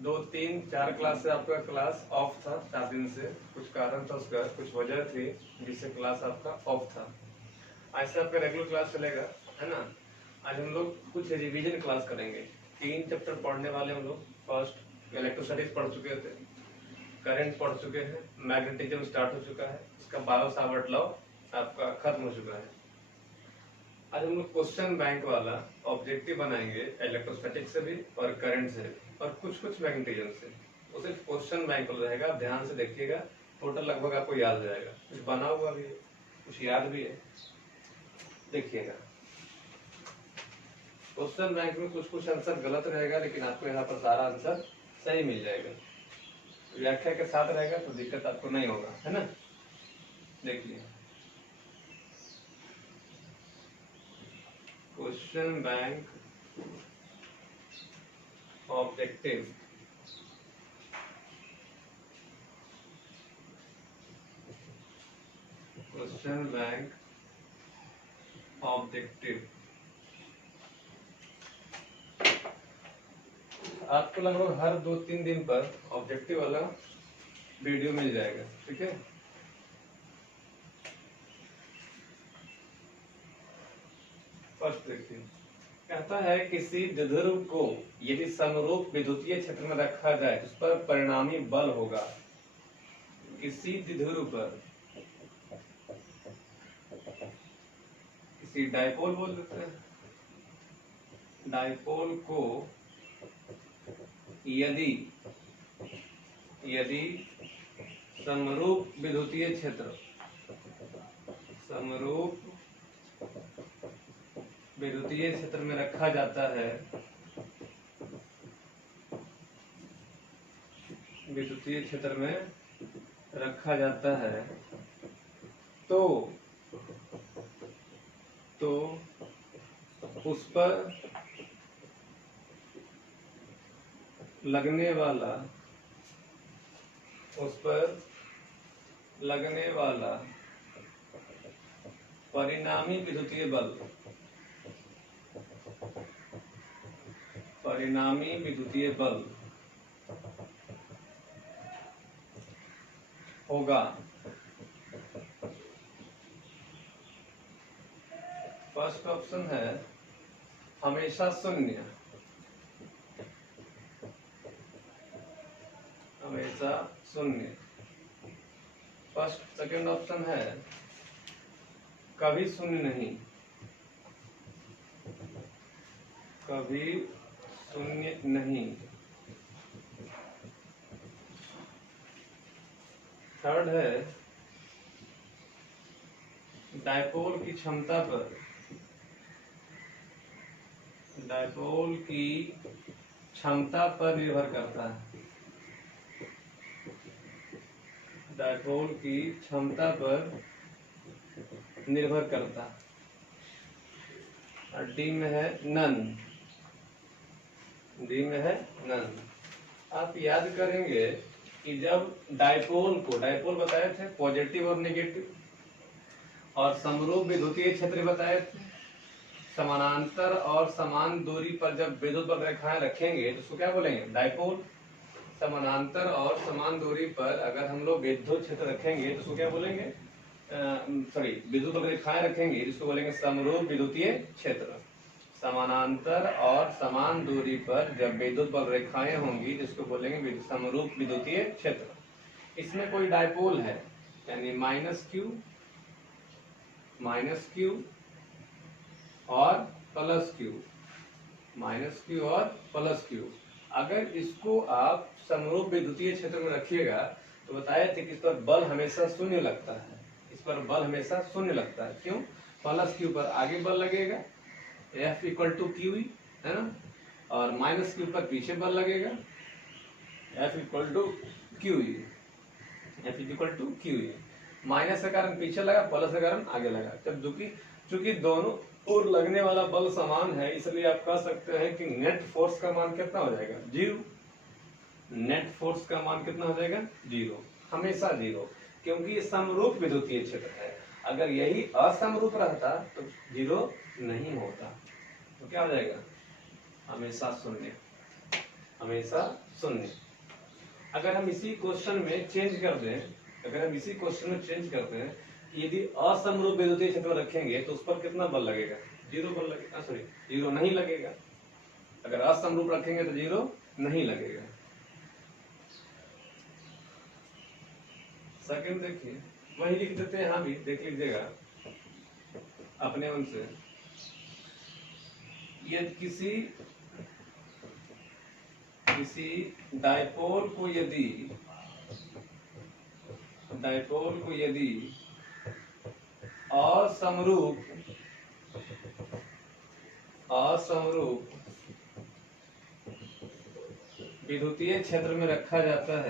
दो तीन चार क्लास से आपका क्लास ऑफ था 4 दिन से, कुछ कारण था उसका, कुछ वजह थी जिससे क्लास आपका ऑफ था। ऐसे आपका रेगुलर क्लास चलेगा, है ना। आज हम लोग कुछ रिवीजन क्लास करेंगे। 3 चैप्टर पढ़ने वाले हम लोग। फर्स्ट इलेक्ट्रोस्टैटिक्स पढ़ चुके थे, करंट पढ़ चुके हैं, मैग्नेटिज्म स्टार्ट हो चुका है, इसका बायो सावर्ट लॉ आपका खत्म हो चुका है। आज हम लोग क्वेश्चन बैंक वाला ऑब्जेक्टिव बनाएंगे, इलेक्ट्रोस्टैटिक से भी और करंट से भी, और कुछ मैग्नेटिज्म से। वो सिर्फ क्वेश्चन बैंक वाला रहेगा, ध्यान से देखिएगा। टोटल लगभग आपको याद हो जाएगा, कुछ बना हुआ भी है, कुछ याद भी है। देखिएगा, क्वेश्चन बैंक में कुछ आंसर गलत रहेगा, लेकिन आपको यहाँ पर सारा आंसर सही मिल जाएगा। व्याख्या के साथ रहेगा तो दिक्कत आपको नहीं होगा, है ना। देखिए, question bank objective, question bank objective आपको लगभग हर 2-3 दिन पर ऑब्जेक्टिव वाला वीडियो मिल जाएगा, ठीक है। फर्स्ट देखिए, कहता है किसी द्विध्रुव को यदि समरूप विद्युतीय क्षेत्र में रखा जाए तो उस पर परिणामी बल होगा। किसी द्विध्रुव पर, किसी डायपोल बोल देते हैं, डायपोल को यदि समरूप विद्युतीय क्षेत्र, समरूप विद्युतीय क्षेत्र में रखा जाता है, विद्युतीय क्षेत्र में रखा जाता है, तो उस पर लगने वाला परिणामी विद्युतीय बल होगा। फर्स्ट ऑप्शन है हमेशा शून्य, हमेशा शून्य। फर्स्ट सेकंड ऑप्शन है कभी शून्य नहीं, कभी शून्य नहीं। थर्ड है डायपोल की क्षमता पर, डायपोल की क्षमता पर निर्भर करता है, डायपोल की क्षमता पर निर्भर करता। और डी में है नन, डी में है नन। आप याद करेंगे कि जब डायपोल बताए थे पॉजिटिव और नेगेटिव, और समरूप विद्युतीय क्षेत्र बताए थे, समानांतर और समान दूरी पर जब विद्युत बल रेखाएं रखेंगे तो उसको क्या बोलेंगे, डायपोल। समानांतर और समान दूरी पर अगर हम लोग विद्युत क्षेत्र रखेंगे तो उसको क्या बोलेंगे, विद्युत बल रेखाएं रखेंगे जिसको बोलेंगे समरूप विद्युतीय क्षेत्र। समानांतर और समान दूरी पर जब विद्युत बल रेखाएं होंगी जिसको बोलेंगे समरूप विद्युतीय क्षेत्र। इसमें कोई डायपोल है, यानी माइनस क्यू और प्लस क्यू, माइनस क्यू और प्लस क्यू। अगर इसको आप समरूप विद्युतीय क्षेत्र में रखिएगा तो बताए थे कि इस पर बल हमेशा शून्य लगता है, इस पर बल हमेशा शून्य लगता है। क्यों? प्लस क्यू पर आगे बल लगेगा, F इक्वल टू क्यू, है ना, और माइनस क्यू पर पीछे बल लगेगा, F equal to q, F equal to q. Minus के कारण पीछे लगा, प्लस के कारण आगे लगा। जब चूंकि दोनों और लगने वाला बल समान है, इसलिए आप कह सकते हैं कि नेट फोर्स का मान कितना हो जाएगा, 0। नेट फोर्स का मान कितना हो जाएगा, 0, हमेशा 0, क्योंकि ये समरूप विद्युतीय क्षेत्र है। अगर यही असमरूप रहता तो 0 नहीं होता, तो क्या हो जाएगा, हमेशा 0। हमेशा शून्य। अगर हम इसी क्वेश्चन में चेंज कर दें, अगर हम इसी क्वेश्चन में चेंज करते हैं, यदि असमरूप विद्युतीय क्षेत्र रखेंगे तो उस पर कितना बल लगेगा? 0 बल लगेगा, सॉरी 0 नहीं लगेगा। अगर असमरूप रखेंगे तो 0 नहीं लगेगा। सेकंड देखिए, वही लिख देते हैं, यहाँ भी देख लीजिएगा अपने मन से। यदि किसी डायपोल को यदि असमरूप विद्युतीय क्षेत्र में रखा जाता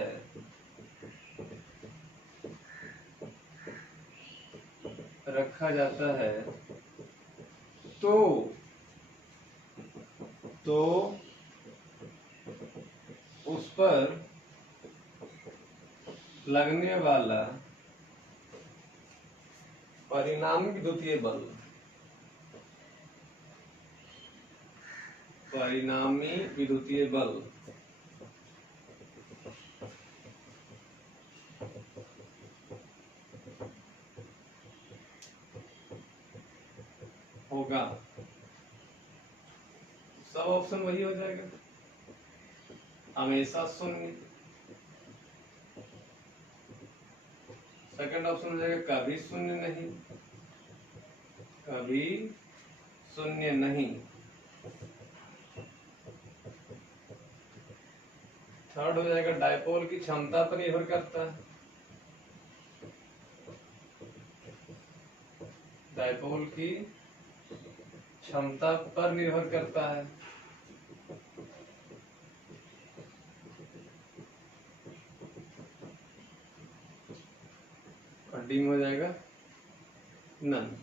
है तो उस पर लगने वाला परिणामी विद्युतीय बल होगा। सब ऑप्शन वही हो जाएगा, हमेशा शून्य। सेकंड ऑप्शन हो जाएगा कभी शून्य नहीं। थर्ड हो जाएगा डायपोल की क्षमता पर निर्भर करता है। डायपोल की क्षमता पर निर्भर करता है। और डी में हो जाएगा नन।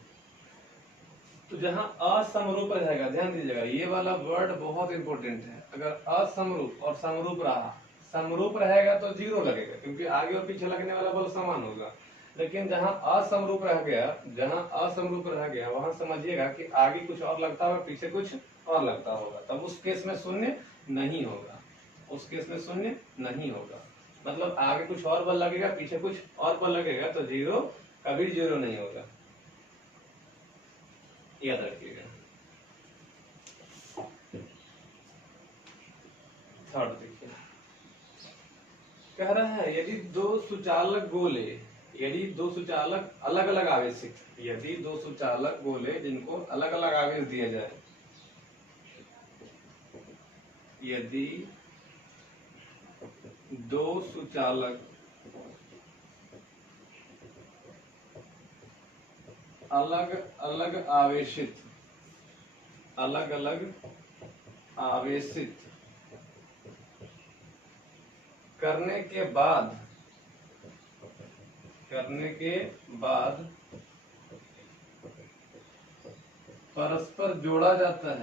तो जहां असमरूप रहेगा, ध्यान दीजिएगा, ये वाला वर्ड बहुत इंपॉर्टेंट है। अगर असमरूप और समरूप रहा, समरूप रहेगा तो 0 लगेगा क्योंकि आगे और पीछे लगने वाला बल समान होगा। लेकिन जहां असमरूप रह गया वहां समझिएगा कि आगे कुछ और लगता होगा, पीछे कुछ और लगता होगा, तब उस केस में शून्य नहीं होगा। मतलब आगे कुछ और बल लगेगा, पीछे कुछ और बल लगेगा, तो 0 कभी 0 नहीं होगा, याद रखिएगा। थर्ड देखिए, कह रहा है यदि दो सुचालक अलग अलग आवेशित, यदि दो सुचालक गोले जिनको अलग अलग आवेश दिया जाए, यदि दो सुचालक अलग अलग आवेशित करने के बाद परस्पर जोड़ा जाता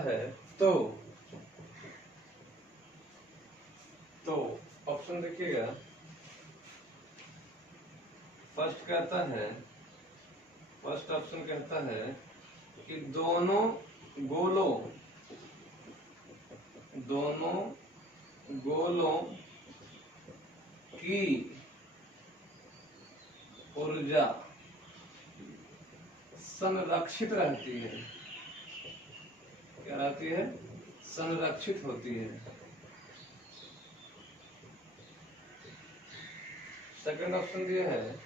है, तो ऑप्शन देखिएगा। फर्स्ट ऑप्शन कहता है कि दोनों गोलों की ऊर्जा संरक्षित रहती है। क्या रहती है? संरक्षित होती है। सेकंड ऑप्शन दिया है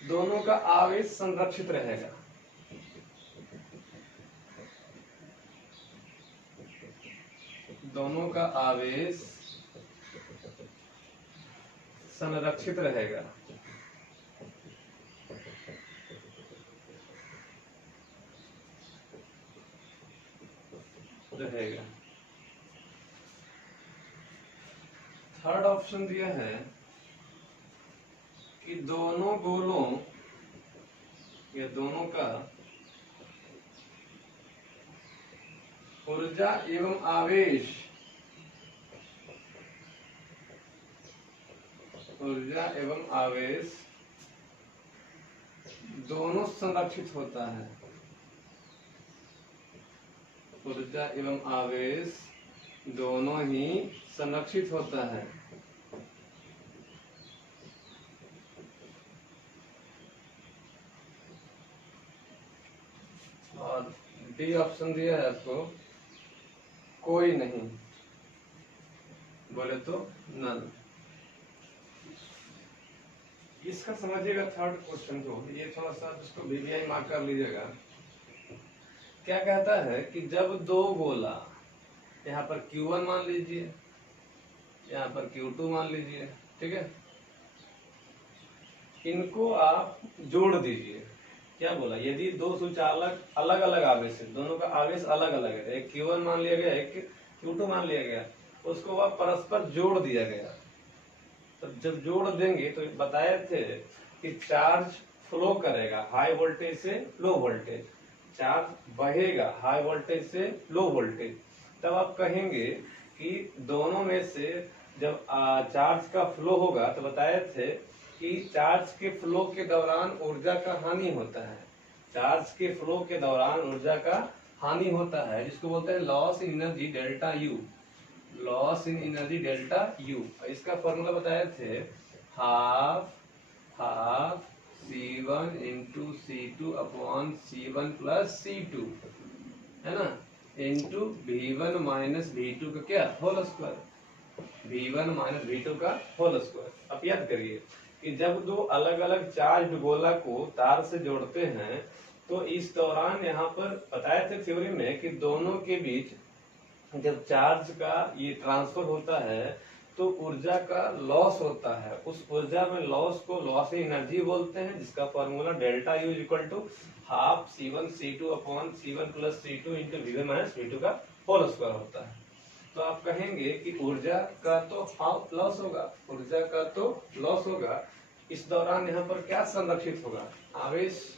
दोनों का आवेश संरक्षित रहेगा। दोनों का आवेश संरक्षित रहेगा। थर्ड ऑप्शन दिया है कि दोनों गोलों या दोनों का ऊर्जा एवं आवेश ऊर्जा एवं आवेश दोनों संरक्षित होता है। ऊर्जा एवं आवेश दोनों ही संरक्षित होता है। और डी ऑप्शन दिया है आपको, कोई नहीं, बोले तो नन। इसका समझिएगा थर्ड क्वेश्चन को, ये थोड़ा सा इसको वीवीआई मार्क कर लीजिएगा। क्या कहता है कि जब दो गोला, यहाँ पर Q1 मान लीजिए, यहाँ पर Q2 मान लीजिए, ठीक है, इनको आप जोड़ दीजिए। क्या बोला, यदि दो सुचालक अलग अलग आवेश है, दोनों का आवेश अलग अलग है, एक Q1 मान लिया गया, एक Q2 मान लिया गया, उसको वह परस्पर जोड़ दिया गया। तो जब जोड़ देंगे तो बताए थे कि चार्ज फ्लो करेगा हाई वोल्टेज से लो वोल्टेज, चार्ज बहेगा हाई वोल्टेज से लो वोल्टेज। तब आप कहेंगे कि दोनों में से जब चार्ज का फ्लो होगा तो बताए थे कि चार्ज के फ्लो के दौरान ऊर्जा का हानि होता है। चार्ज के फ्लो के दौरान ऊर्जा का हानि होता है, जिसको बोलते हैं loss in energy delta U. Loss in energy delta U, इसका फॉर्मूला बताए थे half half C1 into C2 upon C1 plus C2, है ना, इंटू V1 माइनस V2 का क्या whole square, V1 minus V2 का होल स्क्वायर। अब याद करिए कि जब दो अलग अलग चार्ज गोला को तार से जोड़ते हैं तो इस दौरान यहाँ पर बताए थे थ्योरी में कि दोनों के बीच जब चार्ज का ये ट्रांसफर होता है तो ऊर्जा का लॉस होता है। उस ऊर्जा में लॉस को लॉस एनर्जी बोलते हैं, जिसका formula delta U equal to half C1 C2 upon C1 plus C2 into V1 minus V2 का होल स्क्वायर होता है। तो आप कहेंगे कि ऊर्जा का तो हाफ लॉस होगा, ऊर्जा का तो लॉस होगा। इस दौरान यहाँ पर क्या संरक्षित होगा, आवेश।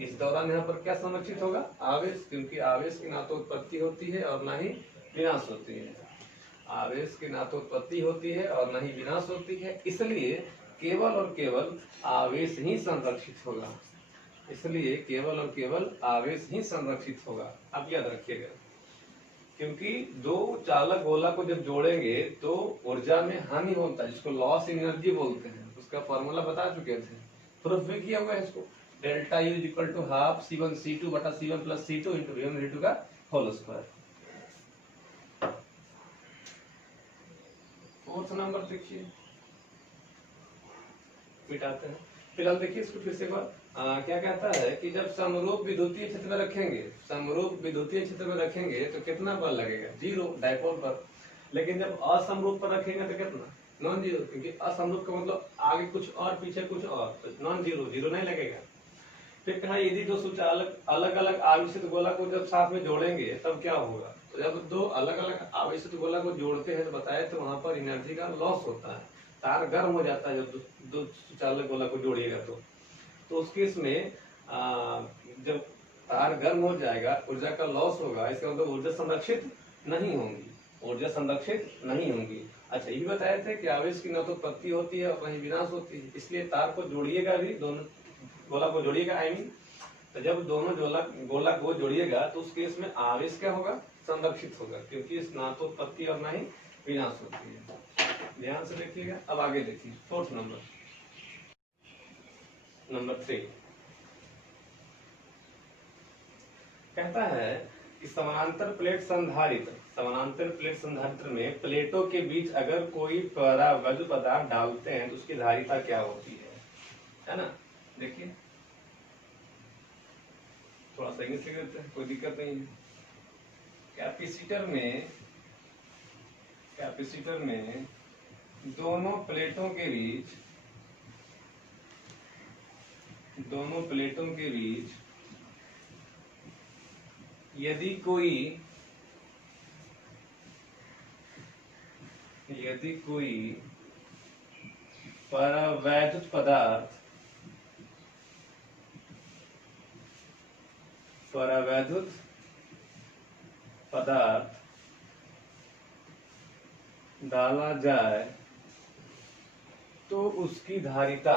इस दौरान यहाँ पर क्या संरक्षित होगा, आवेश, क्योंकि आवेश की ना तो उत्पत्ति होती है और ना ही विनाश होती है। आवेश की ना तो उत्पत्ति होती है और न ही विनाश होती है, इसलिए केवल और केवल आवेश ही संरक्षित होगा। इसलिए केवल और केवल आवेश ही संरक्षित होगा, आप याद रखिएगा। क्योंकि दो चालक गोला को जब जोड़ेंगे तो ऊर्जा में हानि होता है, जिसको लॉस एनर्जी बोलते हैं। उसका फॉर्मूला बता चुके थे, प्रूफ भी किया हुआ है इसको, delta U equal to half C1 C2 बटा C1 plus C2 into V1 V2 का होल स्क्वायर। फोर्थ नंबर देखिए, मिटाते हैं। फिलहाल देखिए इसको फिर से एक बार, क्या कहता है कि जब समरूप विद्युतीय क्षेत्र में रखेंगे, समरूप विद्युतीय क्षेत्र में रखेंगे तो कितना बल लगेगा, 0 डायपोल पर। लेकिन जब असमरूप पर रखेंगे तो कितना, नॉन जीरो, क्योंकि असमरूप का मतलब आगे कुछ और पीछे कुछ और, तो नॉन जीरो, जीरो नहीं लगेगा। फिर कहा यदि दो सुचालक अलग अलग आवेशित गोला को जब साथ में जोड़ेंगे तब क्या होगा, तो जब दो अलग अलग आवेशित गोला को जोड़ते हैं तो बताया तो वहां पर एनर्जी का लॉस होता है, तार गर्म हो जाता है जब दो सुचालक गोला को जोड़िएगा तो उस केस में जब तार गर्म हो जाएगा ऊर्जा का लॉस होगा, इसका मतलब ऊर्जा संरक्षित नहीं होगी, ऊर्जा संरक्षित नहीं होगी। अच्छा, ये बताया थे कि आवेश की न तो उत्पत्ति होती है और न ही विनाश होती है, इसलिए तार को जोड़िएगा भी, दोनों गोला को जोड़िएगा आई मीन। तो जब दोनों गोला को जोड़िएगा तो उस केस में आवेश क्या होगा, संरक्षित होगा, क्योंकि इस ना तो उत्पत्ति और ना ही विनाश होती है। ध्यान से देखिएगा। अब आगे देखिए फोर्थ नंबर 3 कहता है कि समानांतर प्लेट संधारित्र, समानांतर प्लेट संधारित्र में प्लेटों के बीच अगर कोई परावैद्युत पदार्थ डालते हैं तो उसकी धारिता क्या होती है ना। देखिए थोड़ा सा इंग्लिश लिख देते हैं, कोई दिक्कत नहीं है। कैपेसिटर में दोनों प्लेटों के बीच यदि कोई परावैद्युत पदार्थ डाला जाए तो उसकी धारिता,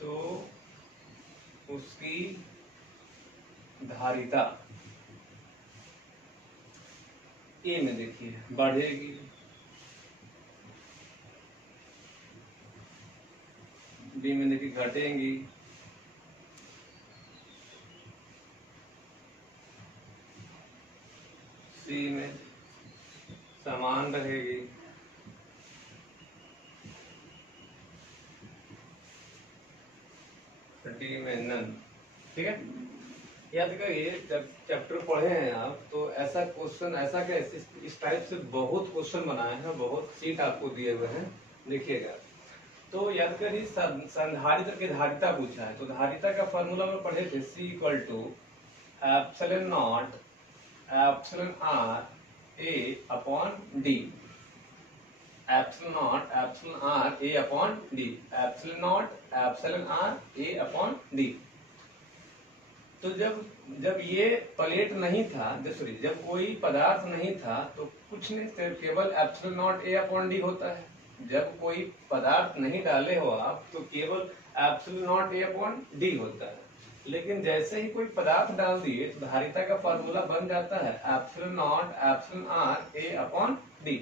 तो उसकी धारिता ए में देखिए बढ़ेगी, बी में देखिए घटेंगी, सी में समान रहेगी, डी में नन। ठीक है, याद करिए जब चैप्टर पढ़े हैं आप तो ऐसा क्वेश्चन, ऐसा क्या इस टाइप से बहुत क्वेश्चन बनाए हैं, बहुत सीट आपको दिए हुए हैं, देखिएगा। तो याद करिए संधारित्र की धारिता पूछा है, तो धारिता का फॉर्मूला में पढ़े थे C equal to epsilon not epsilon r a upon d, epsilon not epsilon r a upon d, epsilon not epsilon r a upon d. तो जब ये प्लेट नहीं था, सॉरी जब कोई पदार्थ नहीं था तो कुछ नहीं, सिर्फ केवल epsilon not a upon D होता है। जब कोई पदार्थ नहीं डाले हो आप तो केवल epsilon not a upon D होता है। लेकिन जैसे ही कोई पदार्थ डाल दिए तो धारिता का फॉर्मूला बन जाता है epsilon not epsilon r a upon d.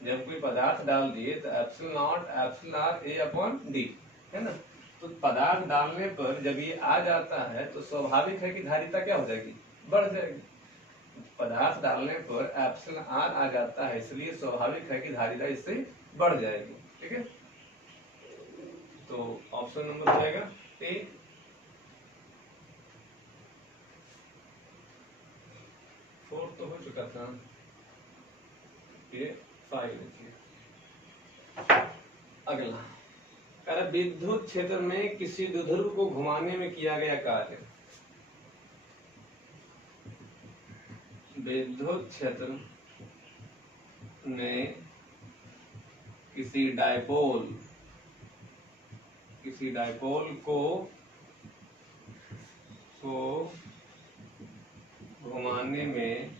जब कोई पदार्थ डाल दिए तो epsilon not epsilon r a upon d, है ना। तो पदार्थ डालने पर जब ये आ जाता है तो स्वाभाविक है कि धारिता क्या हो जाएगी, बढ़ जाएगी। पदार्थ डालने पर एप्सिलॉन आर आ जाता है, इसलिए स्वाभाविक है कि धारिता इससे बढ़ जाएगी। ठीक है, तो ऑप्शन नंबर हो जाएगा ए। फोर तो हो चुका था, ये 5 देखिए। अगला कह रहा विद्युत क्षेत्र में किसी द्विध्रुव को घुमाने में किया गया कार्य। विद्युत क्षेत्र में किसी डायपोल को घुमाने में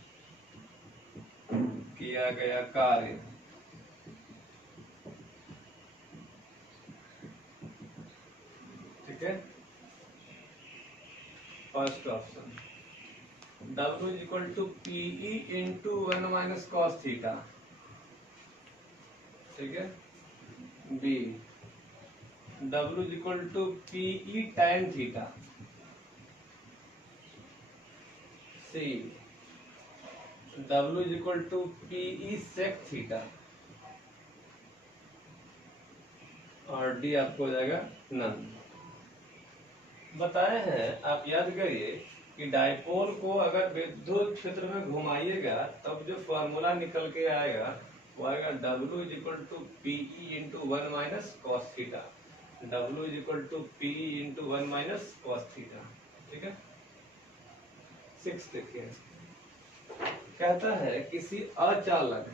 किया गया कार्य। ठीक है, first option W is equal to PE into 1 minus cos theta. ठीक है, b W is equal to PE time theta. C W is equal to PE sec theta. और डी आपको हो जाएगा नन। बताए हैं, आप याद करिए कि डायपोल को अगर विद्युत क्षेत्र में घुमाइएगा तब जो फॉर्मूला निकल के आएगा वो आएगा W is equal to PE into 1 minus cos theta. W is equal to PE into 1 minus cos theta. ठीक है, 6 देखिए, कहता है किसी अचालक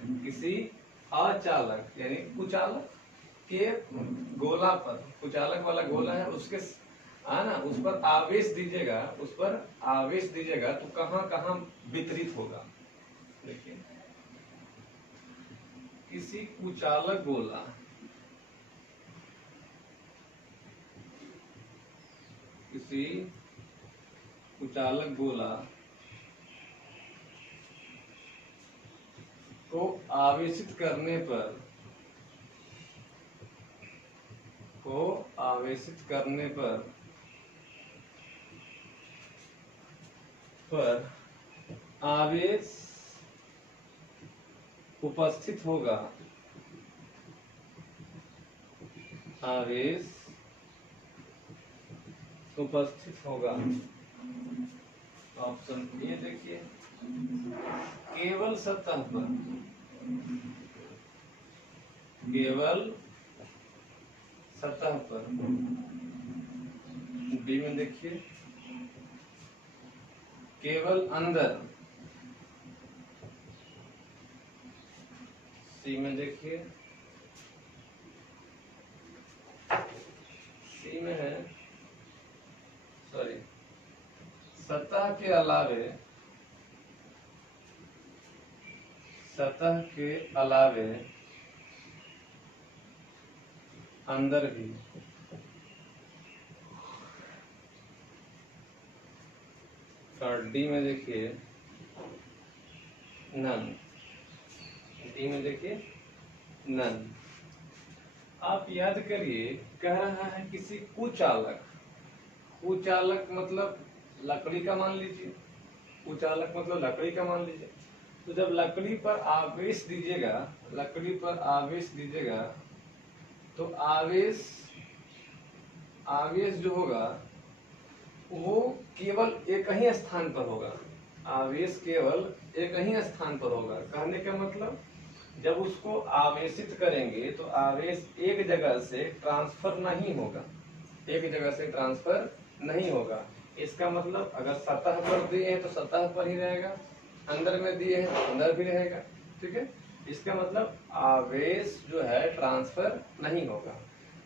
यानी कुचालक के गोला पर, कुचालक वाला गोला है उसके ना, उस पर आवेश दीजिएगा तो कहां कहां वितरित होगा। देखिए, किसी कुचालक गोला को आवेशित करने पर आवेश उपस्थित होगा। ऑप्शन ये देखिए, केवल सतह पर। बी में देखिए, केवल अंदर। सी में देखिए, सी में है सॉरी सतह के अलावे अंदर भी। और डी में देखिए नन, डी में देखिए नन। आप याद करिए, कह रहा है किसी कुचालक, कुचालक मतलब लकड़ी का मान लीजिए, कुचालक मतलब लकड़ी का मान लीजिए। तो जब लकड़ी पर आवेश दीजिएगा, लकड़ी पर आवेश दीजिएगा, तो आवेश आवेश जो होगा वो केवल एक ही स्थान पर होगा। आवेश केवल एक ही स्थान पर होगा। कहने का मतलब जब उसको आवेशित करेंगे तो आवेश एक जगह से ट्रांसफर नहीं होगा, एक जगह से ट्रांसफर नहीं होगा। इसका मतलब अगर सतह पर दिए हैं तो सतह पर ही रहेगा, अंदर में दिए हैं तो अंदर भी रहेगा। ठीक है, इसका मतलब आवेश जो है ट्रांसफर नहीं होगा।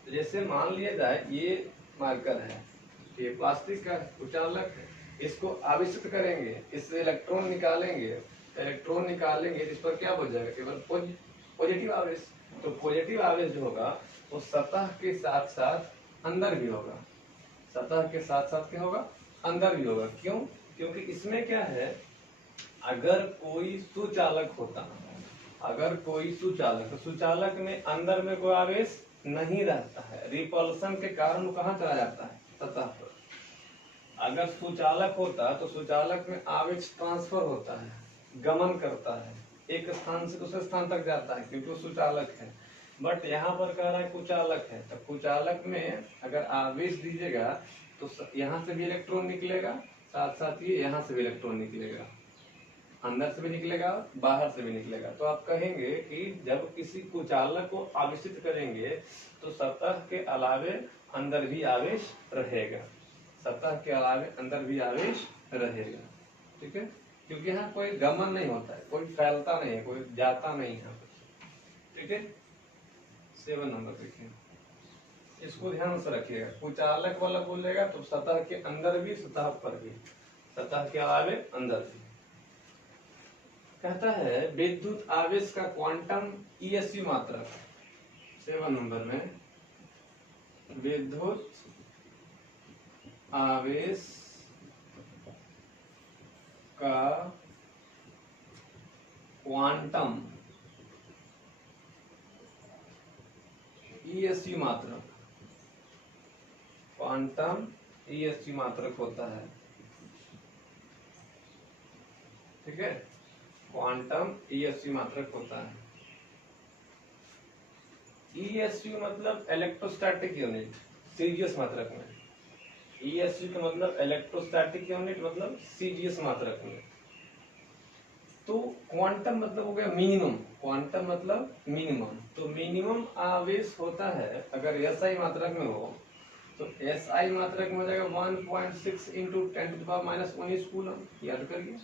तो जैसे मान लिया जाए ये मार्कर है, ये प्लास्टिक का कुचालक है, इसको आवेशित करेंगे, इससे इलेक्ट्रॉन निकालेंगे, इलेक्ट्रॉन निकालेंगे, इस पर क्या हो जाएगा, केवल पॉजिटिव आवेश। तो पॉजिटिव आवेश जो होगा वो सतह के साथ साथ अंदर भी होगा, सतह के साथ साथ क्या होगा, अंदर भी होगा। क्यों? क्योंकि इसमें क्या है, अगर कोई सुचालक होता, अगर कोई सुचालक, तो सुचालक में अंदर में कोई आवेश नहीं रहता है, रिपल्सन के कारण वो कहाँ चला जाता है, सतह पर। अगर सुचालक होता तो सुचालक में आवेश ट्रांसफर होता है, गमन करता है, एक स्थान से दूसरे स्थान तक जाता है, क्योंकि वो सुचालक है। बट यहाँ पर कह रहा है कुचालक है, तो कुचालक में अगर आवेश दीजिएगा तो यहाँ से भी इलेक्ट्रॉन निकलेगा, साथ साथ ये यहाँ से भी इलेक्ट्रॉन निकलेगा, अंदर से भी निकलेगा, बाहर से भी निकलेगा। तो आप कहेंगे कि जब किसी कुचालक को आवेशित करेंगे तो सतह के अलावे अंदर भी आवेश रहेगा, सतह के अलावे अंदर भी आवेश रहेगा। ठीक है, क्योंकि यहाँ कोई गमन नहीं होता है, कोई फैलता नहीं है, कोई जाता नहीं है। ठीक है, 7 नंबर देखिए, इसको ध्यान से रखिएगा। कुचालक वाला बोलेगा तो सतह के अंदर भी, सतह पर भी, सतह के अलावे अंदर भी। कहता है विद्युत आवेश का क्वांटम ईएसयू मात्रक। 7 नंबर में विद्युत आवेश का क्वांटम ईएसयू मात्रक, क्वांटम ईएसयू मात्रक होता है। ठीक है, क्वांटम ईएसयू मात्रक होता है। ईएसयू मतलब इलेक्ट्रोस्टैटिक यूनिट, सीजीएस मात्रक में। ईएसयू का मतलब इलेक्ट्रोस्टैटिक यूनिट, मतलब सीजीएस मात्रक में। तो क्वांटम मतलब हो गया मिनिमम, क्वांटम मतलब मिनिमम। तो मिनिमम आवेश होता है अगर एसआई मात्रक में हो, तो एसआई मात्रक में हो जाएगा 1.6 इंटू 10⁻⁻19 कूलम। याद करिए,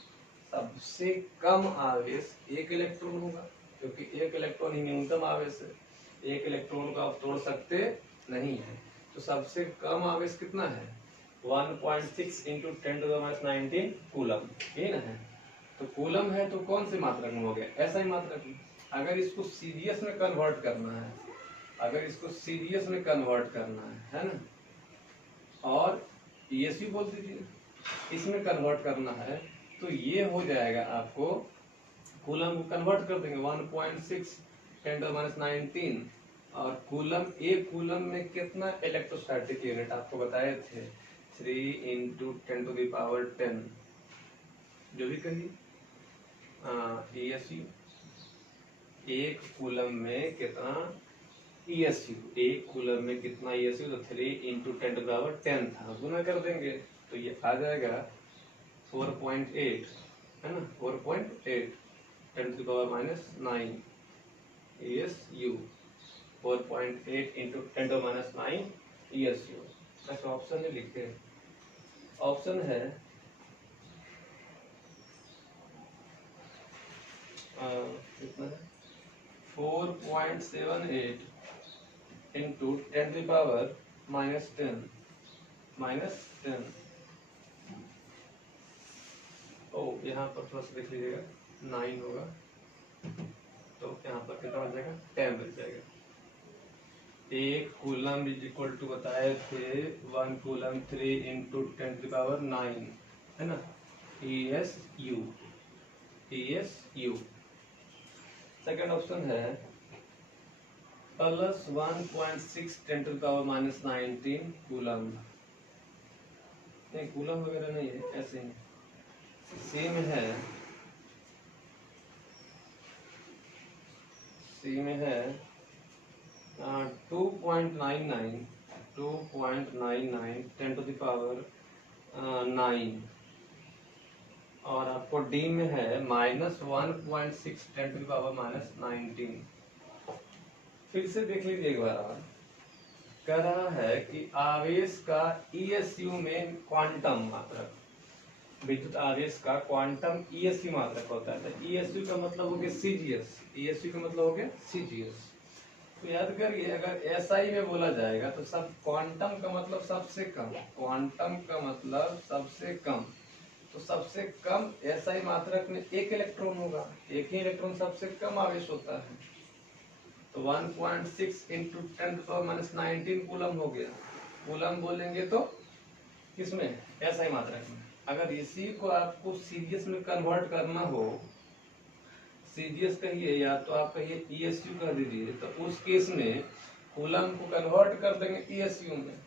सबसे कम आवेश एक इलेक्ट्रॉन होगा, क्योंकि एक इलेक्ट्रॉन ही न्यूनतम आवेश है, एक इलेक्ट्रॉन को आप तोड़ सकते नहीं है। तो सबसे कम आवेश कितना है, 1.6 इंटू 10⁻19 कूलम, ये ना है। तो कूलम है तो कौन से मात्रक में हो गया, एसआई मात्रक में। अगर इसको सीजीएस में कन्वर्ट करना है, अगर इसको सीजीएस में कन्वर्ट करना है ना, और ईएसयू बोल दीजिए, इसमें कन्वर्ट करना है, तो ये हो जाएगा आपको, कूलम को कन्वर्ट कर देंगे 1.6 10⁻19, और कूलम, एक कूलम में कितना इलेक्ट्रोस्टैटिक यूनिट आपको बताए थे, 3 इंटू 10⁻10, जो भी कहिए। ईएसयू, एक कूलम में कितना ईएसयू, एक कूलम में कितना ईएसयू, तो 3 इंटू 10⁻10 था, गुना कर देंगे तो ये आ जाएगा 4.8, है ना, 4.8 10⁻⁹ ESU, 4.8 इंटू 10⁻⁹ ESU। अच्छा, ऑप्शन में लिखते हैं, ऑप्शन है कितना है, 4.78 इंटू 10⁻⁻10 -10। ओ, यहाँ पर थोड़ा सा देख लीजिएगा, 9 होगा, तो यहाँ पर कितना बच जाएगा, 10 बच जाएगा। एक कूलम इज इक्वल टू बताए थे 1 कूलम 3 इंटू 10⁹ है ना, ESU। सेकेंड ऑप्शन है प्लस 1.6 10⁻⁻19 कूलम। नहीं, कूलम वगैरह नहीं है, ऐसे ही सी में है 2.99 10⁹9 और आपको डी में है -1.6 10⁻⁻19। फिर से देख लीजिए एक बार। कह रहा है कि आवेश का ESU में क्वांटम मात्रक, विद्युत आवेश का क्वांटम ESU मात्रक होता है। तो ESU का मतलब हो गया CGS, ESU का मतलब हो गया CGS। तो याद करिए, अगर SI में बोला जाएगा तो सब क्वांटम का मतलब सबसे कम, क्वांटम का मतलब सबसे कम, तो सबसे कम SI मात्रक में एक इलेक्ट्रॉन होगा, एक ही इलेक्ट्रॉन सबसे कम आवेश होता है। तो 1.6 इंटू 10⁻⁻19 कूलम हो गया। कूलम बोलेंगे तो किसमें, SI मात्रक में। अगर इसी को आपको सीजीएस में कन्वर्ट करना हो, सीजीएस कहिए या तो आप कहिए ESU कह दीजिए, तो उस केस में कूलम को कन्वर्ट कर देंगे ESU में।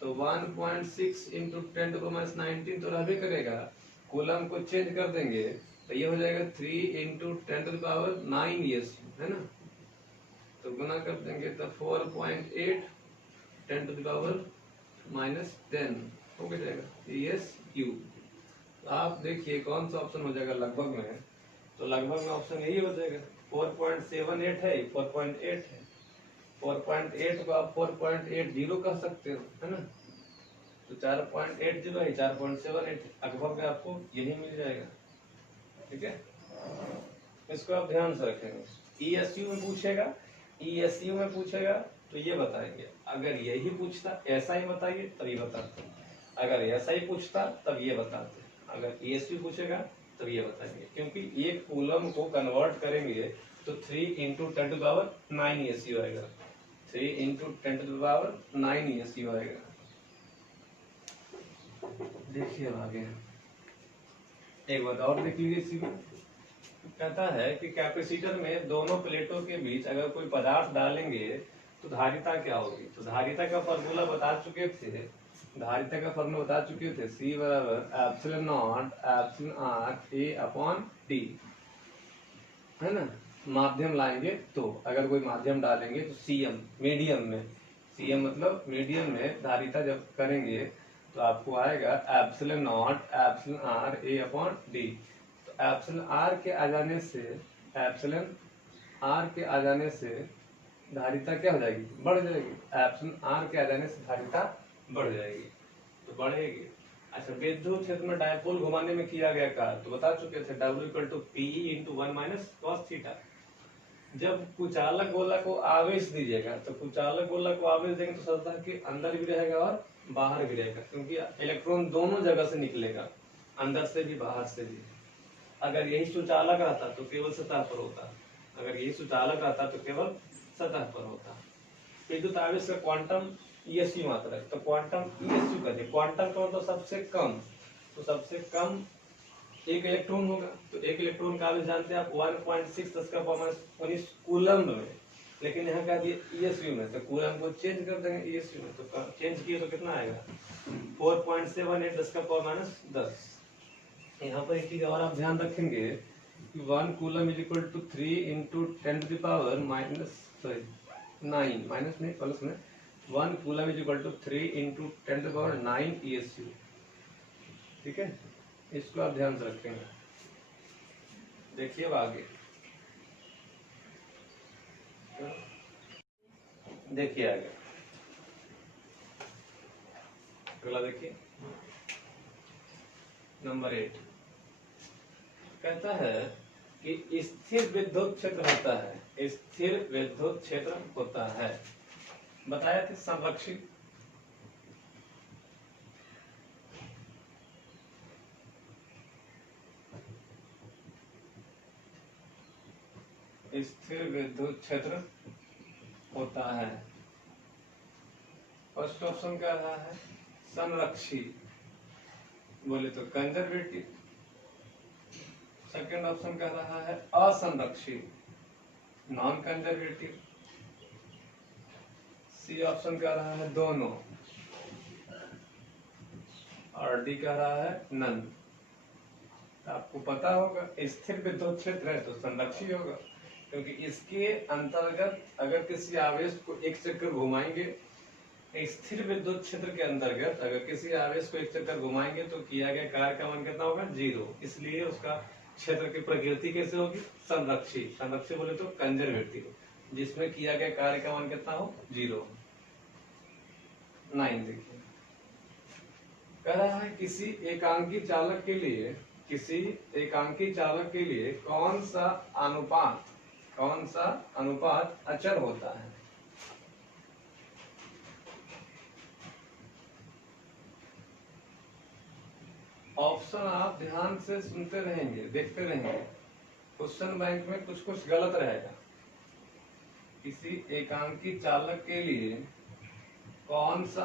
तो 1.6 इंटू 10⁻⁻19 तो रहबे करेगा, कूलम को चेंज कर देंगे तो ये हो जाएगा 3 इंटू 10⁻9 ESU, है ना। तो गुना कर देंगे तो 4.8 10⁻⁻10 हो जाएगा ESU। आप देखिए कौन सा ऑप्शन हो जाएगा लगभग में, तो लगभग में ऑप्शन यही हो जाएगा। 4.78 है, 4.8 है, 4.8 को आप 4.80 कह सकते हो, है ना। तो 4.80 है, 4.78 लगभग में आपको यही मिल जाएगा। ठीक है, इसको आप ध्यान से रखेंगे। ESU में पूछेगा, ESU में पूछेगा तो ये बताएंगे। अगर यही पूछता ऐसा ही बताइए तब ये बताते, अगर ऐसा ही पूछता तब ये बताते, अगर ESU पूछेगा तब ये बताएंगे। क्योंकि एक कूलम को कन्वर्ट करेंगे तो 3 इंटू 10⁻9 ESU आएगा, 3 इंटू 10⁻9 ESU आएगा। देखिए अब आगे एक बात और देख लीजिए। इसी में कहता है कि कैपेसिटर में दोनों प्लेटों के बीच अगर कोई पदार्थ डालेंगे तो धारिता क्या होगी। तो धारिता का फॉर्मूला बता चुके थे, धारिता का फॉर्मूला बता चुके थे, C बराबर epsilon not epsilon R A/D, है ना। माध्यम लाएंगे तो अगर कोई माध्यम डालेंगे तो CM, मीडियम में, CM मतलब मीडियम में धारिता जब करेंगे तो आपको आएगा epsilon not epsilon R A/D। तो एप्सिलॉन R के आ जाने से, एप्सिलॉन R के आ जाने से धारिता क्या हो जाएगी, बढ़ जाएगी। एप्सिलॉन R के आ जाने से धारिता बढ़ जाएगी, तो बढ़ेगी। अच्छा, विद्युत क्षेत्र में डायपोल घुमाने में किया गया कार्य तो बता चुके थे, W = PE × 1 - cos थीटा। जब कुचालक गोला को आवेश दीजिएगा तो कुचालक गोला को आवेश देंगे तो सतह के अंदर भी रहेगा और बाहर भी रहेगा, क्योंकि इलेक्ट्रॉन दोनों जगह से निकलेगा, अंदर से भी बाहर से भी। अगर यही सुचालक रहता तो केवल सतह पर होता, अगर यही सुचालक रहता तो केवल सतह पर होता। विद्युत आवेश का क्वांटम ESU मात्रक, तो क्वांटम ESU का क्वांटम का मतलब सबसे कम, तो सबसे कम एक इलेक्ट्रॉन होगा। तो एक इलेक्ट्रॉन का आवेश जानते हैं आप 1.6 10⁻19 कूलम में, लेकिन यहाँ कह दिए ESU में, तो कूलम को चेंज कर देंगे ESU में, तो चेंज किए तो कितना आएगा 4.78 10⁻10। यहाँ पर एक चीज और आप ध्यान रखेंगे कि 1 कूलम = 3 इंटू 10⁻9 माइनस नहीं प्लस में, 1 कूलम = 3 इंटू 10⁻9 ESU। ठीक है, इसको आप ध्यान से रखेंगे। देखिए अब आगे देखिए, आगे अगला देखिए नंबर 8 कहता है कि स्थिर विद्युत क्षेत्र होता है, स्थिर विद्युत क्षेत्र होता है। बताया था संरक्षित, स्थिर विद्युत क्षेत्र होता है। फर्स्ट ऑप्शन क्या रहा है, संरक्षी बोले तो कंजर्वेटिव। सेकंड ऑप्शन क्या रहा है, असंरक्षी नॉन कंजर्वेटिव। सी ऑप्शन क्या रहा है, दोनों। और डी क्या रहा है, नन। आपको पता होगा स्थिर विद्युत क्षेत्र है तो संरक्षी होगा, क्योंकि इसके अंतर्गत अगर किसी आवेश को एक चक्कर घुमाएंगे, स्थिर विद्युत क्षेत्र के अंतर्गत अगर किसी आवेश को एक चक्कर घुमाएंगे तो किया गया कार्य का मान कितना होगा, 0। इसलिए उसका क्षेत्र की प्रकृति कैसे होगी, संरक्षी। संरक्षी बोले तो कंजर्वेटिव, जिसमें किया गया कार्य का मान कितना हो, 0। 9 देखिए, कह रहा है किसी एकांकी चालक के लिए कौन सा अनुपात अचर होता है। ऑप्शन आप ध्यान से सुनते रहेंगे, देखते रहेंगे। क्वेश्चन बैंक में कुछ कुछ गलत रहेगा। किसी एकांकी चालक के लिए कौन सा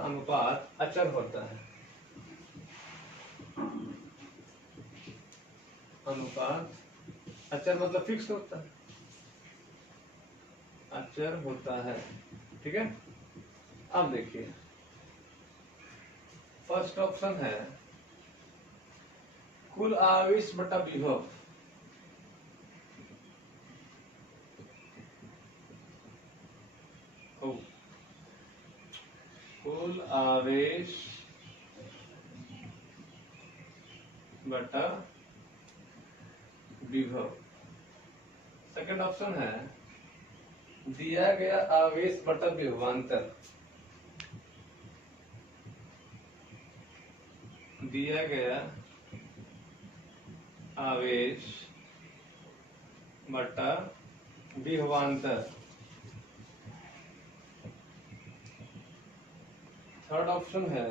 अनुपात अचर होता है। अनुपात अचर मतलब फिक्स होता है, अचर होता है, ठीक है। अब देखिए फर्स्ट ऑप्शन है कुल आवेश बटा विभव। कुल आवेश बटा विभव। सेकंड ऑप्शन है दिया गया आवेश बटा विभवांतर। दिया गया आवेश बटा विभवांतर। थर्ड ऑप्शन है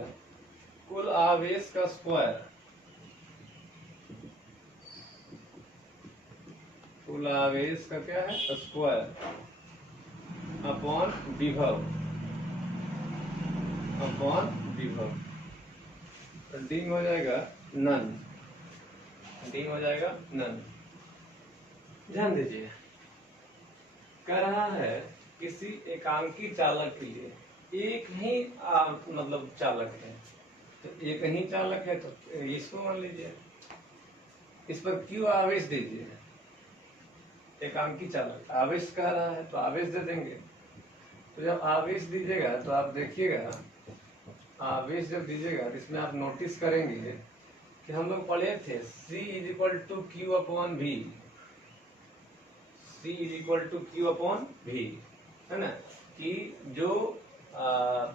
कुल आवेश का स्क्वायर। कुल आवेश का क्या है, स्क्वायर अपॉन विभव। डी हो जाएगा नन। ध्यान दीजिए, कह रहा है किसी एकांकी चालक के लिए एक ही मतलब चालक है, तो एक ही चालक है तो इसको मान लीजिए, इस पर क्यों आवेश दीजिए। एकांकी चालक आवेश कह रहा है तो आवेश दे देंगे। तो जब आवेश दीजिएगा तो आप देखिएगा, आवेश जब दीजिएगा तो इसमें आप नोटिस करेंगे कि हम लोग पढ़े थे C = Q upon V। C = Q upon V, है ना, कि जो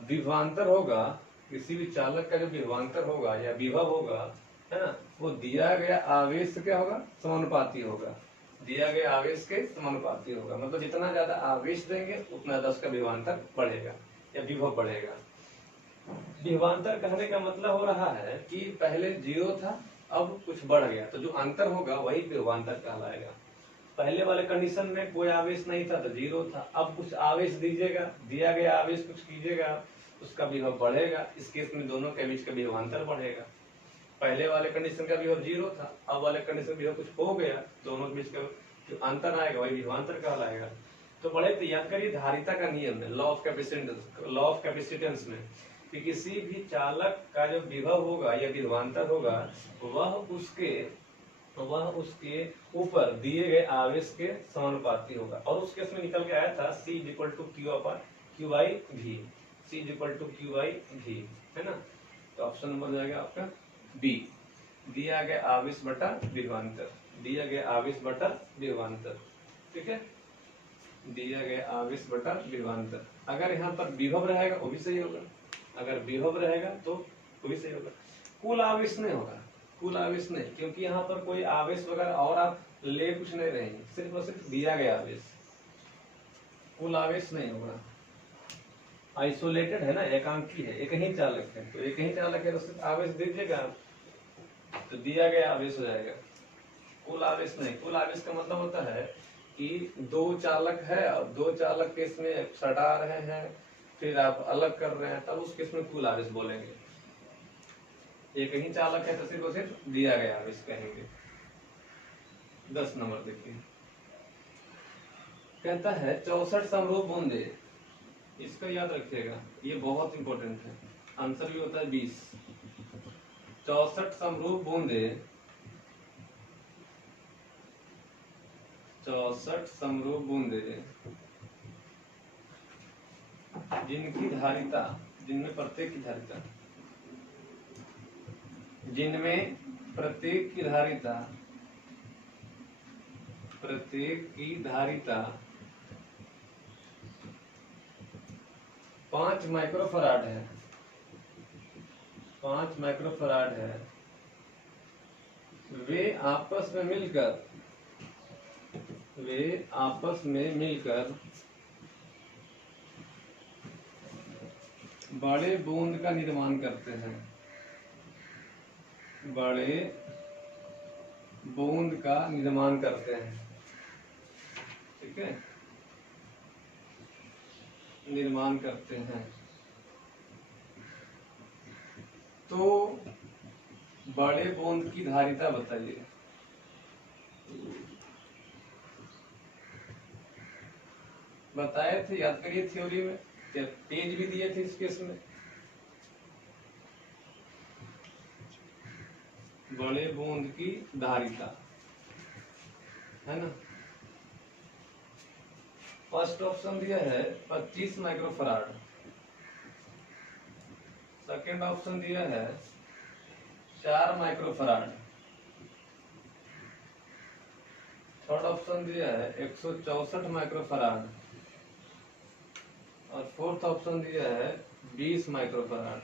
विभवांतर होगा, किसी भी चालक का जो विभवांतर होगा या विभव होगा, है ना, वो दिया गया आवेश से क्या होगा, समानुपाती होगा। दिया गया आवेश के समानुपाती होगा, मतलब जितना ज्यादा आवेश देंगे उतना ज्यादा उसका विभवांतर बढ़ेगा या विभव बढ़ेगा। विभवांतर कहने का मतलब हो रहा है कि पहले 0 था, अब कुछ बढ़ गया, तो जो अंतर होगा वही विभवांतर कहलाएगा। पहले वाले कंडीशन में कोई आवेश नहीं था तो 0 था, अब कुछ आवेश दीजिएगा, दिया गया आवेश कुछ कीजिएगा, उसका विभव बढ़ेगा। इस केस में दोनों के बीच का विभवांतर बढ़ेगा। पहले वाले कंडीशन का विभव 0 था, अब वाले कंडीशन विभव कुछ हो गया, दोनों के बीच का जो अंतर आएगा वही विभवांतर कहलाएगा। तो बड़े तो याद करिए धारिता का नियम है, लॉ ऑफ कैपेसिटेंस में, कि किसी भी चालक का जो विभव होगा या विभवांतर होगा वह उसके ऊपर दिए गए आवेश के समानुपाती होगा। और उस केस में निकल के आया था C = Q/V। C = Q/V, है ना। तो ऑप्शन नंबर हो जाएगा आपका बी, दिया गया आवेश बटा विभवांतर। दिया गया आवेश बटा विभवांतर, ठीक है, दिया गया आवेश बटा विभवांतर। अगर यहाँ पर विभव रहेगा वो भी सही होगा, अगर विभव रहेगा तो वो भी सही होगा। कुल आवेश नहीं होगा, कुल आवेश नहीं, क्योंकि यहाँ पर कोई आवेश वगैरह और आप ले कुछ नहीं रहेंगे, सिर्फ और सिर्फ दिया गया आवेश। कुल आवेश नहीं होगा, आइसोलेटेड है ना, एकांकी है, एक ही चालक है, तो एक ही चालक है तो सिर्फ आवेश दीजिएगा तो दिया गया आवेश हो जाएगा। कुल आवेश नहीं, कुल आवेश का मतलब होता है कि दो चालक है और दो चालक के इसमें सटा रहे हैं, फिर आप अलग कर रहे हैं, तब उस केस में कुल आवेश बोलेंगे। एक ही चालक है तो सिर्फ दिया गया आवेश कहेंगे। 10 नंबर देखिए, कहता है 64 समरूप बूंदे, इसको याद रखिएगा, ये बहुत इंपॉर्टेंट है। आंसर भी होता है 20। 64 समरूप बूंदे, 64 समरूप बूंदे जिनकी धारिता, जिनमें प्रत्येक की धारिता, जिनमें प्रत्येक की धारिता, प्रत्येक की धारिता 5 माइक्रोफराड है, 5 माइक्रोफराड है, वे आपस में मिलकर बड़े बूंद का निर्माण करते हैं, बड़े बूंद का निर्माण करते हैं। ठीक है, निर्माण करते हैं। तो बड़े बूंद की धारिता बताइए। बताए थे, याद करिए थ्योरी में, पेज भी दिए थे इस केस में। बड़े बूंद की धारिता है ना। फर्स्ट ऑप्शन दिया है 25 माइक्रोफराड, सेकंड ऑप्शन दिया है 4 माइक्रोफराड, थर्ड ऑप्शन दिया है 164 माइक्रोफराड और फोर्थ ऑप्शन दिया है 20 माइक्रोफराड।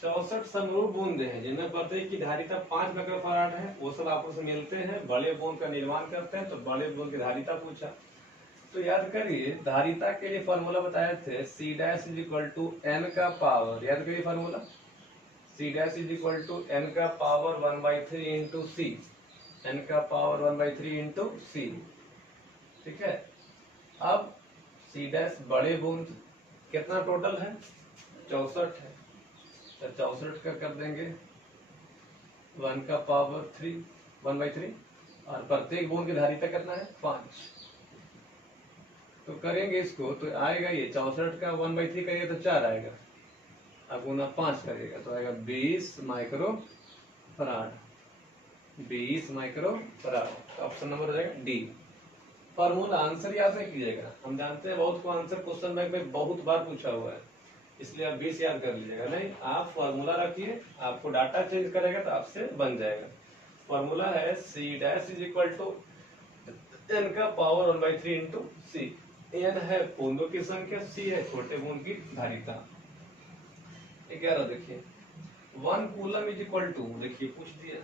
64 समरूप बूंदे हैं जिनमें प्रत्येक की धारिता 5 माइक्रोफराड है, वो सब आपस में मिलते हैं, बड़े बूंद का निर्माण करते हैं। तो बड़े बूंद की धारिता पूछा, तो याद करिए धारिता के लिए फॉर्मूला बताए थे, C dash is equal to n का पावर, याद करिए formula, C dash is equal to n का पावर 1/3 इंटू C, n का पावर 1/3 इंटू C। ठीक है, अब C डैश बड़े बूंद कितना टोटल है, 64 है, तो 64 का कर देंगे 1 का पावर 3 1/3 और प्रत्येक बूंद की धारिता कितना है 5। तो करेंगे इसको तो आएगा ये 64 का 1/3 करिए तो 4 आएगा, अब गुना 5 करिएगा तो आएगा 20 माइक्रोफराड, 20 माइक्रोफराड। ऑप्शन नंबर हो जाएगा डी। फॉर्मूला आंसर याद नहीं कीजिएगा, हम जानते हैं बहुत को आंसर क्वेश्चन बैंक में बहुत बार पूछा हुआ है, इसलिए आप 20 याद कर लीजिएगा। नहीं, आप फॉर्मूला रखिए, आपको डाटा चेंज करेगा तो आपसे बन जाएगा। फॉर्मूला है C dash is equal to n का पावर 1/3 इंटू C। n है बूंदों की संख्या, C है छोटे बूंद की धारिता। 11 देखिए, 1 कूलम इज इक्वल टू, देखिए पूछ दिया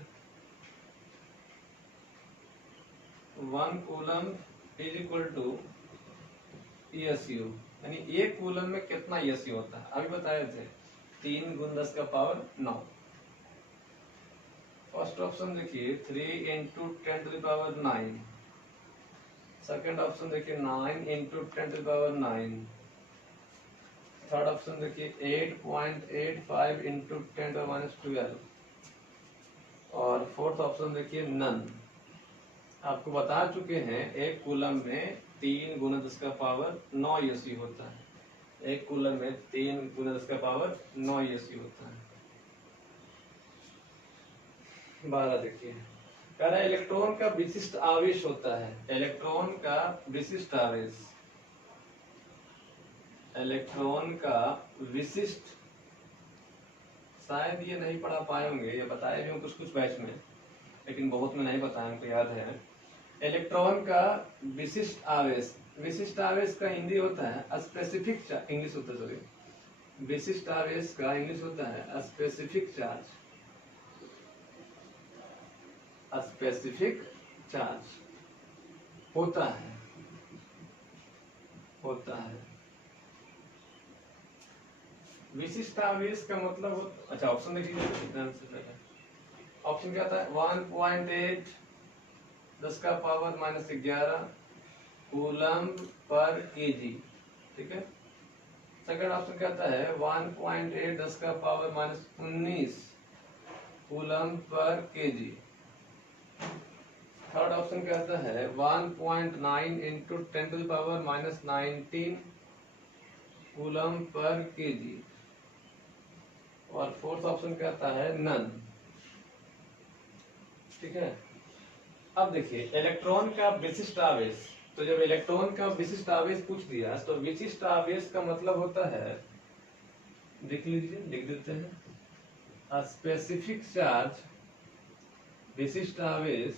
1 coulomb is equal to ESU, यानी एक कूलम में कितना ESU होता है, अभी बताए थे 3 × 10 का पावर 9। फर्स्ट ऑप्शन देखिए 3 × 10⁻⁹, सेकंड ऑप्शन देखिए 9 × 10⁻⁹, थर्ड ऑप्शन देखिए 8.85 × 10⁻⁻12 और फोर्थ ऑप्शन देखिए नन। आपको बता चुके हैं एक कूलम में 3 × 10 का पावर 9 ESU होता है, एक कूलम में 3 × 10 का पावर 9 ESU होता है। 12 देखिए, कह रहा है इलेक्ट्रॉन का विशिष्ट आवेश होता है, इलेक्ट्रॉन का विशिष्ट आवेश, इलेक्ट्रॉन का विशिष्ट, शायद ये नहीं पढ़ा पाए होंगे, ये बताए भी कुछ कुछ बैच में, लेकिन बहुत में नहीं बताया, हमको याद है। इलेक्ट्रॉन का विशिष्ट आवेश, विशिष्ट आवेश का हिंदी होता है स्पेसिफिक चार्ज, इंग्लिश होता है सॉरी, विशिष्ट आवेश का इंग्लिश होता है स्पेसिफिक चार्ज, स्पेसिफिक चार्ज होता है, होता है। विशिष्ट आवेश का मतलब, अच्छा ऑप्शन देखिए, ऑप्शन क्या था 1.8 10⁻11 कूलम पर केजी। ठीक है। सेकंड ऑप्शन कहता है 1.8 10⁻19 coulomb per KG. Third option कहता है 1.9 इंटू 10⁻19 कूलम पर केजी। और फोर्थ ऑप्शन कहता है नन। ठीक है। अब देखिए इलेक्ट्रॉन का विशिष्ट आवेश, तो जब इलेक्ट्रॉन का विशिष्ट आवेश पूछ दिया तो विशिष्ट आवेश का मतलब होता है, देख लीजिए, लिख देते हैं, स्पेसिफिक चार्ज विशिष्ट आवेश,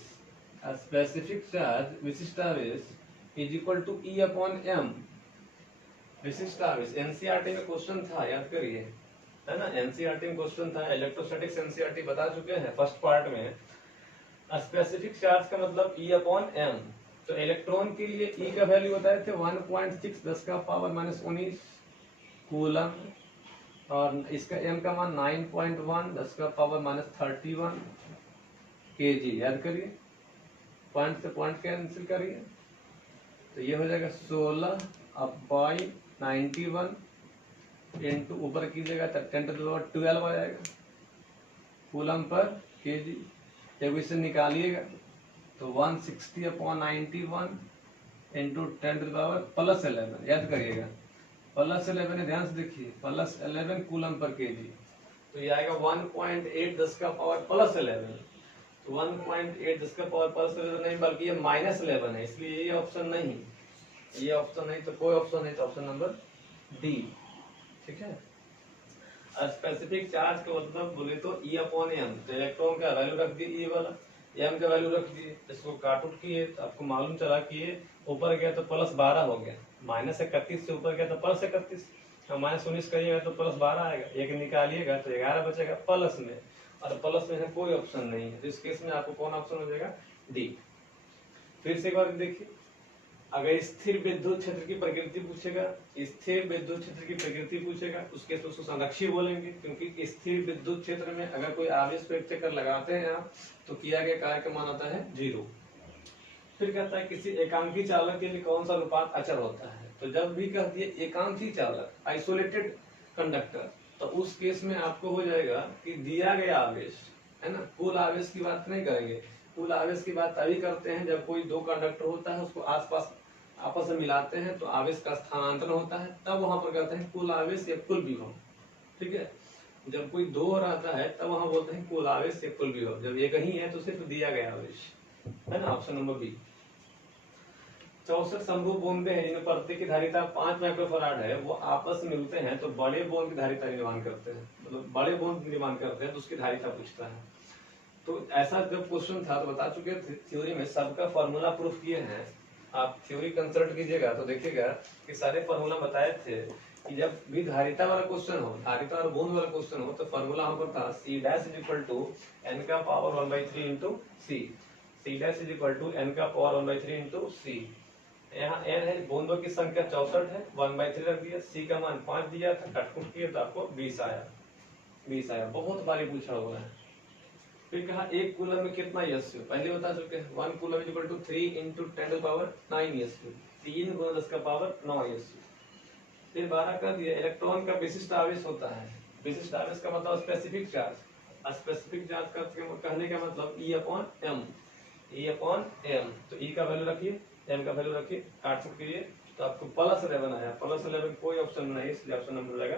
स्पेसिफिक चार्ज विशिष्ट आवेश is equal to e upon m. विशिष्ट आवेश एनसीईआरटी में क्वेश्चन था, याद करिए, है ना, एनसीईआरटी में क्वेश्चन था, इलेक्ट्रोस्टैटिक्स एनसीईआरटी बता चुके हैं फर्स्ट पार्ट में। स्पेसिफिक चार्ज का मतलब E अपॉन एम। तो इलेक्ट्रॉन के लिए E का वैल्यू बताए थे 1.6 10⁻19 कूलम, और इसका M का मान 9.1 10⁻31 केजी। याद करिए, पॉइंट से पॉइंट कैंसिल करिए, तो ये हो जाएगा 16/91 इंटू ऊपर कीजिएगा तो 10⁻12 आ जाएगा कूलम पर केजी। जब इसे निकालिएगा तो 160/91 इंटू 10⁻+11, याद करिएगा, +11 ध्यान से देखिए, +11 कूलम पर केजी, तो ये आएगा 1.8 10⁻+11। तो 1.8 10⁻+11 नहीं, बल्कि ये -11 है, इसलिए ये ऑप्शन नहीं, ये ऑप्शन नहीं, तो कोई ऑप्शन नहीं, तो ऑप्शन नंबर डी। ठीक है। स्पेसिफिक चार्ज का मतलब बोले तो E अपॉन एम, तो इलेक्ट्रॉन का वैल्यू रख दिए E वाला, एम का वैल्यू रख दिए, इसको काट उठ किए तो आपको मालूम चला कि ये ऊपर गया तो +12 हो गया, -31 से ऊपर गया तो +31, -19 करिएगा तो +12 आएगा, एक निकालिएगा तो 11 बचेगा प्लस में, और प्लस में है कोई ऑप्शन नहीं है, तो इस केस में आपको कौन ऑप्शन हो जाएगा, डी। फिर से एक बार देखिए, अगर स्थिर विद्युत क्षेत्र की प्रकृति पूछेगा, स्थिर विद्युत क्षेत्र की प्रकृति पूछेगा, उसके तो उसको संरक्षी बोलेंगे, क्योंकि स्थिर विद्युत क्षेत्र में अगर कोई आवेश पे एक चक्कर लगाते हैं आप, तो किया गया कार्य का मान आता है 0। फिर कहता है किसी एकांकी चालक के लिए कौन सा अनुपात अचर होता है, तो जब भी कहती है एकांकी चालक, आइसोलेटेड कंडक्टर, तो उस केस में आपको हो जाएगा कि दिया गया आवेश, है ना, कुल आवेश की बात नहीं करेंगे, कुल आवेश की बात तभी करते हैं जब कोई दो कंडक्टर होता है, उसको आसपास आपस में मिलाते हैं तो आवेश का स्थानांतरण होता है, तब वहां पर कहते हैं कुल आवेश या कुल विभव। ठीक है। जब कोई दो रहता है तब वहां बोलते हैं कुल आवेश या कुल विभव, जब एक ही है तो सिर्फ दिया गया आवेश, है ना, ऑप्शन नंबर बी। 64 समरूप बूंदे हैं जिनमें प्रत्येक की धारिता 5 माइक्रोफराड है, वो आपस में मिलते हैं तो बड़े बूंद की धारिता निर्माण करते हैं, मतलब बड़े बूंद निर्माण करते हैं तो उसकी धारिता पूछता है। तो ऐसा जब क्वेश्चन था तो बता चुके थे थ्योरी में, सबका फॉर्मूला प्रूफ किए हैं, आप थ्योरी कंसल्ट कीजिएगा तो देखिएगा कि सारे फॉर्मूला बताए थे कि जब भी धारिता वाला क्वेश्चन हो, धारिता और बूंद वाला क्वेश्चन हो, तो फॉर्मूला यहाँ पर था C' = n का power 1/3 into C, C' = n का पावर 1/3 इंटू C। यहाँ n है, बूंदों की संख्या 64 है, 1/3 रख दिया, C का मान 5 दिया था, कटकुट किया तो आपको 20 आया, 20 आया, बहुत बारी पूछा हुआ है। फिर कहा एक कूलम में कितना SU, पहले बता चुके हैं, 1 कूलम = 3 इंटू 10�9 SU, 3 × 10�9 SU। फिर 12 कर दिया, इलेक्ट्रॉन का विशिष्ट आवेश होता है, विशिष्ट आवेश का मतलब स्पेसिफिक चार्ज, स्पेसिफिक चार्ज का कहने का मतलब E upon m, E upon m, तो E का वैल्यू रखिए, एम का वैल्यू रखिए, काट करिए तो आपको +11 आया, +11 कोई ऑप्शन नहीं, इसलिए ऑप्शन नंबर हो जाएगा